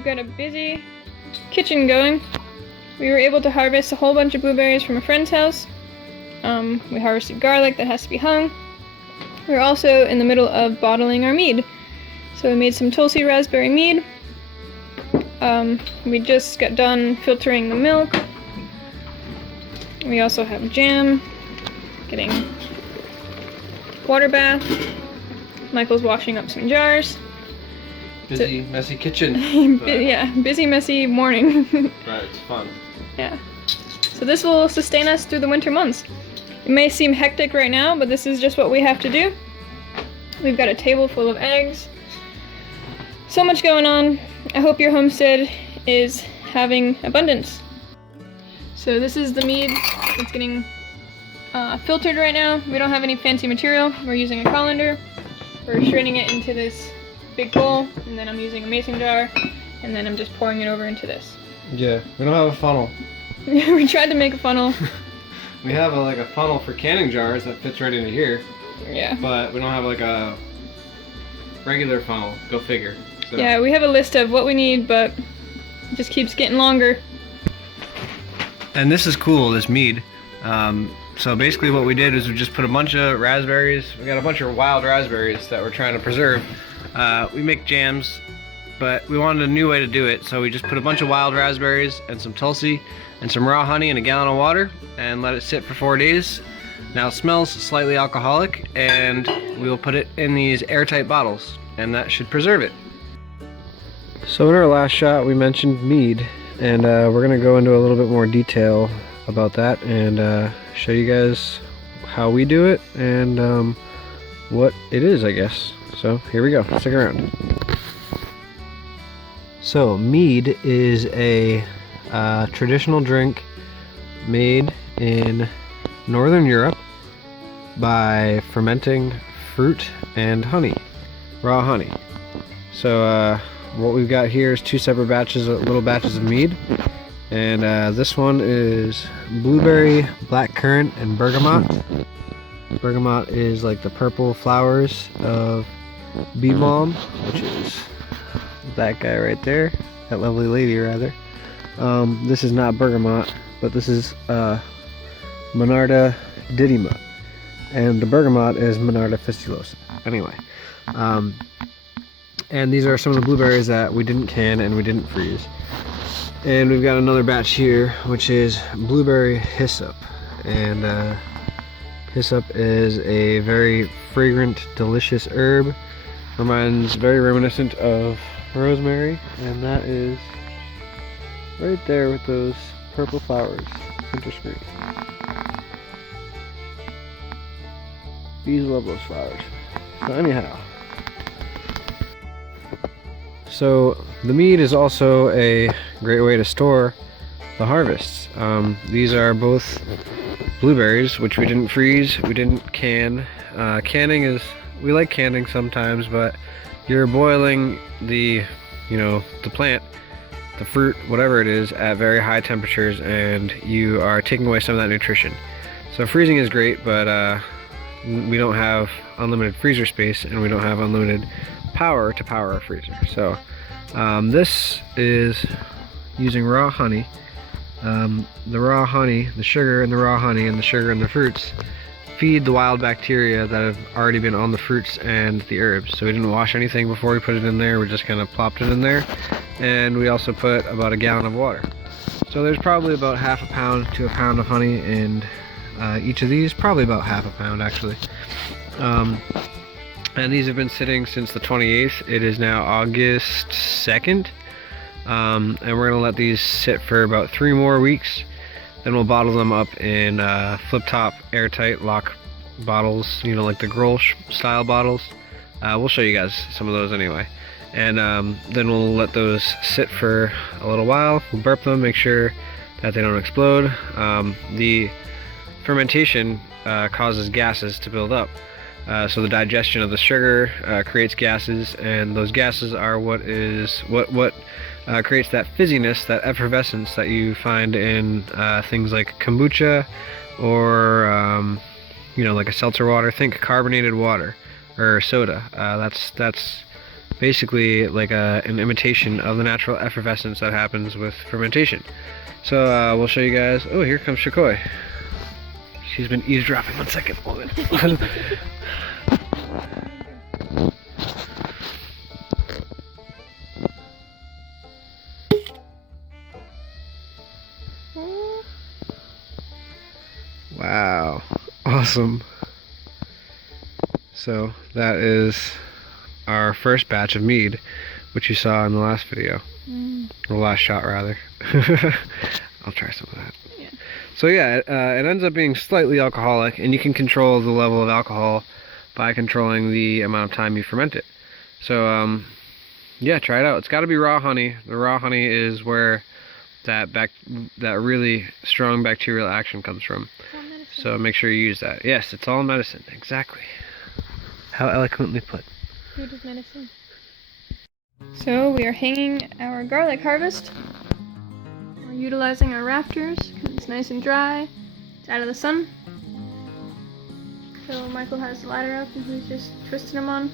we've got a busy kitchen going. We were able to harvest a whole bunch of blueberries from a friend's house. We harvested garlic that has to be hung. We're also in the middle of bottling our mead. So we made some Tulsi raspberry mead. We just got done filtering the milk. We also have jam, getting water bath. Michael's washing up some jars. Busy, messy kitchen. Yeah, busy, messy morning. But it's fun. Yeah. So this will sustain us through the winter months. It may seem hectic right now, but this is just what we have to do. We've got a table full of eggs. So much going on. I hope your homestead is having abundance. So this is the mead that's getting filtered right now. We don't have any fancy material. We're using a colander. We're straining it into this big bowl, and then I'm using a mason jar, and then I'm just pouring it over into this. Yeah, we don't have a funnel. We tried to make a funnel. We have like a funnel for canning jars that fits right into here. Yeah. But we don't have like a regular funnel. Go figure. So. Yeah, we have a list of what we need, but it just keeps getting longer. And this is cool, this mead. So basically what we did is we just put a bunch of raspberries. We got a bunch of wild raspberries that we're trying to preserve. We make jams, but we wanted a new way to do it, so we just put a bunch of wild raspberries and some Tulsi and some raw honey in a gallon of water and let it sit for 4 days. Now it smells slightly alcoholic, and we'll put it in these airtight bottles, and that should preserve it. So in our last shot we mentioned mead, and we're going to go into a little bit more detail about that and show you guys how we do it and what it is, I guess. So here we go, stick around. So mead is a traditional drink made in Northern Europe by fermenting fruit and honey, raw honey. So what we've got here is two separate batches, little batches of mead, and this one is blueberry, blackcurrant, and bergamot. Bergamot is like the purple flowers of bee balm, which is that guy right there, that lovely lady rather. This is not bergamot, but this is Monarda didyma, and the bergamot is Monarda fistulosa. Anyway, and these are some of the blueberries that we didn't can and we didn't freeze. And we've got another batch here, which is blueberry hyssop, and hyssop is a very fragrant, delicious herb. Reminds very reminiscent of rosemary, and that is right there with those purple flowers. Center screen. Bees love those flowers. So anyhow, so the mead is also a great way to store the harvests. These are both blueberries, which we didn't freeze, we didn't can. Canning is, we like canning sometimes, but you're boiling the, the plant, the fruit, whatever it is, at very high temperatures, and you are taking away some of that nutrition. So freezing is great, but we don't have unlimited freezer space, and we don't have unlimited power to power our freezer. So this is using raw honey. The raw honey, the sugar in the raw honey and the sugar in the fruits feed the wild bacteria that have already been on the fruits and the herbs. So we didn't wash anything before we put it in there, we just kind of plopped it in there. And we also put about a gallon of water. So there's probably about half a pound to a pound of honey in each of these, probably about half a pound actually. And these have been sitting since the 28th. It is now August 2nd. And we're going to let these sit for about 3 more weeks. Then we'll bottle them up in flip-top airtight lock bottles, like the Grolsch style bottles. We'll show you guys some of those anyway. And then we'll let those sit for a little while. We'll burp them, make sure that they don't explode. The fermentation causes gases to build up. So the digestion of the sugar creates gases, and those gases are what creates that fizziness, that effervescence that you find in things like kombucha or like a seltzer water. Think carbonated water or soda. That's basically like an imitation of the natural effervescence that happens with fermentation. So we'll show you guys. Oh, here comes Shakoi. She's been eavesdropping. 1 second. Hold it. Wow, awesome. So that is our first batch of mead, which you saw in the last video. The last shot, rather. I'll try some of that. Yeah. So yeah, it ends up being slightly alcoholic, and you can control the level of alcohol by controlling the amount of time you ferment it. So yeah, try it out. It's got to be raw honey. The raw honey is where that really strong bacterial action comes from. So make sure you use that. Yes, it's all medicine. Exactly. How eloquently put. Food is medicine. So we are hanging our garlic harvest. We're utilizing our rafters because it's nice and dry. It's out of the sun. So Michael has the ladder up and he's just twisting them on.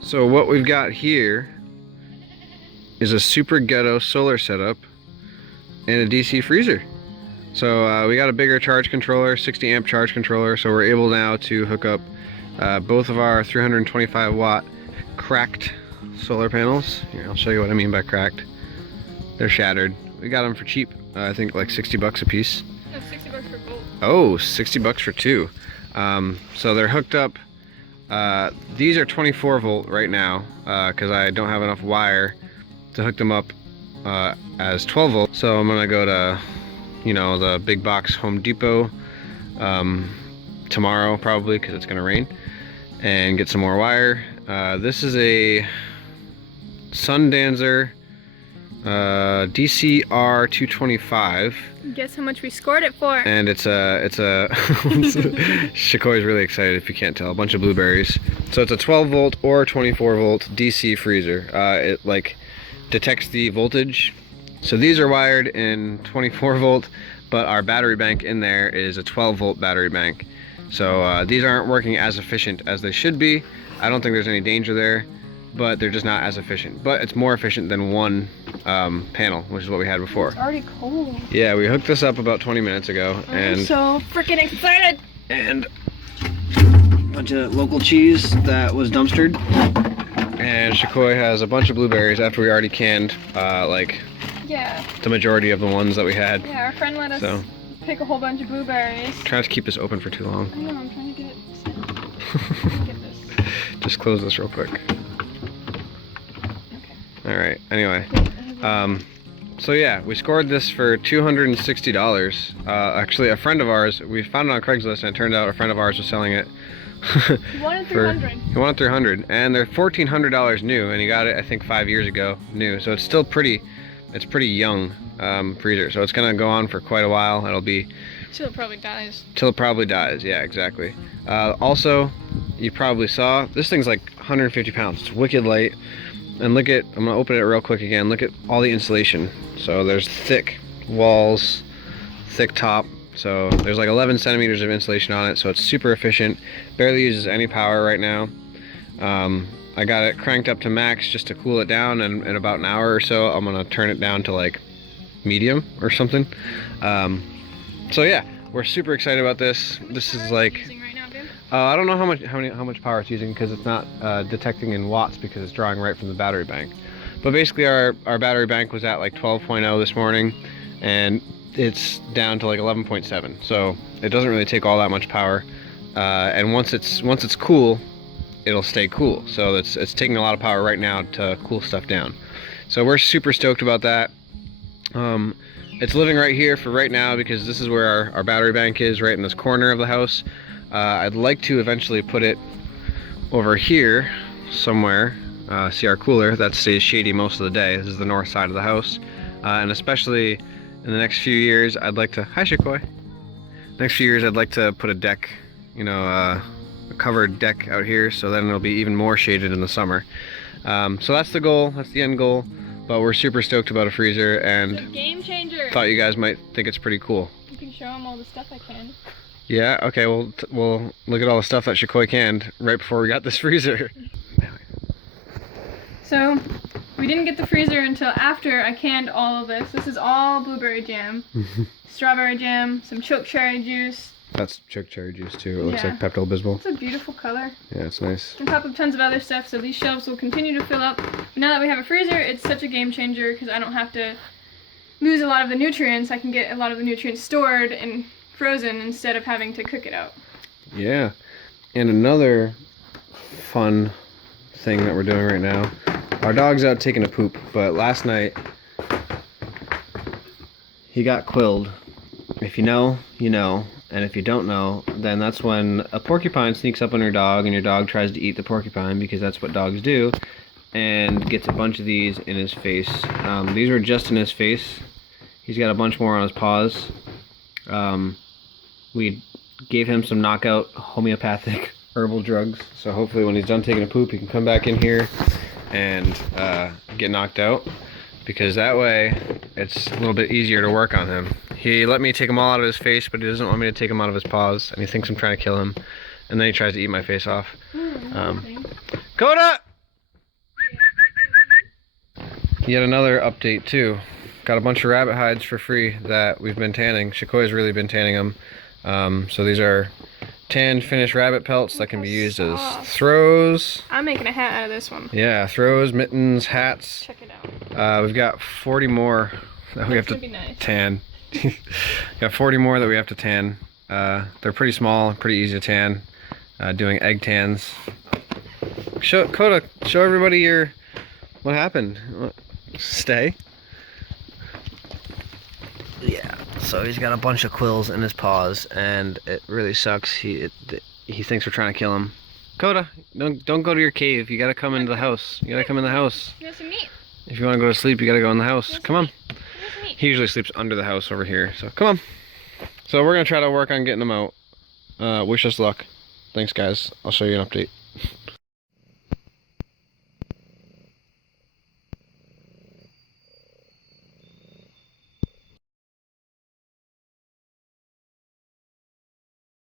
So what we've got here is a super ghetto solar setup and a DC freezer. So we got a bigger charge controller, 60 amp charge controller, so we're able now to hook up both of our 325 watt cracked solar panels. Here, I'll show you what I mean by cracked. They're shattered. We got them for cheap, I think like 60 bucks a piece. No, 60 bucks for both. Oh, 60 bucks for two. So they're hooked up. These are 24 volt right now because I don't have enough wire to hook them up as 12 volt. So I'm gonna go to, you know, the big box Home Depot tomorrow probably because it's gonna rain, and get some more wire. This is a Sundancer DCR 225. Guess how much we scored it for? And it's a Shikoi's really excited if you can't tell. A bunch of blueberries. So it's a 12 volt or 24 volt DC freezer. It like detects the voltage. So these are wired in 24 volt, but our battery bank in there is a 12 volt battery bank. So these aren't working as efficient as they should be. I don't think there's any danger there, but they're just not as efficient. But it's more efficient than one panel, which is what we had before. It's already cold. Yeah, we hooked this up about 20 minutes ago. I'm so freaking excited! And a bunch of local cheese that was dumpstered. And Shakoi has a bunch of blueberries after we already canned like the majority of the ones that we had. Yeah, our friend let us pick a whole bunch of blueberries. Try not to keep this open for too long. I know, I'm trying to get it set. Get this. Just close this real quick. Okay. Alright, anyway. So yeah, we scored this for $260. Actually, a friend of ours, we found it on Craigslist, and it turned out a friend of ours was selling it. He wanted $300. He wanted $300, and they're $1,400 new, and he got it I think 5 years ago new. So it's still pretty young freezer. So it's gonna go on for quite a while. It'll be Till it probably dies. Till it probably dies. Yeah, exactly. Also, you probably saw this thing's like 150 pounds. It's wicked light. And look at, I'm gonna open it real quick again. Look at all the insulation. So there's thick walls, thick top. So there's like 11 centimeters of insulation on it. So it's super efficient. Barely uses any power right now. I got it cranked up to max just to cool it down, and in about an hour or so, I'm gonna turn it down to like medium or something. So yeah, we're super excited about this. This is like, I don't know how much power it's using because it's not detecting in watts because it's drawing right from the battery bank. But basically our battery bank was at like 12.0 this morning, and it's down to like 11.7. So it doesn't really take all that much power. And once it's cool, it'll stay cool. So it's taking a lot of power right now to cool stuff down. So we're super stoked about that. It's living right here for right now because this is where our battery bank is, right in this corner of the house. I'd like to eventually put it over here somewhere. See our cooler, that stays shady most of the day. This is the north side of the house. And especially in the next few years, I'd like to, hi Shikoi. Next few years, I'd like to put a deck, you know, a covered deck out here, so then it'll be even more shaded in the summer. So that's the goal, that's the end goal. But we're super stoked about a freezer, and game changer. Thought you guys might think it's pretty cool. You can show them all the stuff I can. Yeah. Okay. Well, we'll look at all the stuff that Shakoi canned right before we got this freezer. So, we didn't get the freezer until after I canned all of this. This is all blueberry jam, strawberry jam, some choke cherry juice. That's choke cherry juice too. It looks Yeah. like Pepto-Bismol. It's a beautiful color. Yeah, it's nice. On top of tons of other stuff, so these shelves will continue to fill up. Now that we have a freezer, it's such a game changer because I don't have to lose a lot of the nutrients. I can get a lot of the nutrients stored and frozen instead of having to cook it out. Yeah. And another fun thing that we're doing right now, our dog's out taking a poop, but last night he got quilled. If you know, you know, and if you don't know, then that's when a porcupine sneaks up on your dog and your dog tries to eat the porcupine, because that's what dogs do, and gets a bunch of these in his face. These were just in his face. He's got a bunch more on his paws. We gave him some knockout homeopathic herbal drugs, so hopefully when he's done taking a poop he can come back in here and get knocked out, because that way it's a little bit easier to work on him. He let me take them all out of his face, but he doesn't want me to take them out of his paws, and he thinks I'm trying to kill him, and then he tries to eat my face off. Coda! Yet another update too. Got a bunch of rabbit hides for free that we've been tanning. Shakoi's really been tanning them. So these are tanned finished rabbit pelts that can be used as throws. I'm making a hat out of this one. Yeah, throws, mittens, hats. Check it out. We've got 40 more that we have to nice. tan. Got 40 more that we have to tan. They're pretty small, pretty easy to tan. Doing egg tans. Coda, show everybody your what happened. Stay. Yeah, so he's got a bunch of quills in his paws, and it really sucks. He thinks we're trying to kill him. Coda, don't go to your cave. You gotta come into the house. You gotta come in the house. You want some meat? If you want to go to sleep, you gotta go in the house. Come on. You want some meat? He usually sleeps under the house over here, so come on. So we're gonna try to work on getting him out. Wish us luck. Thanks, guys. I'll show you an update.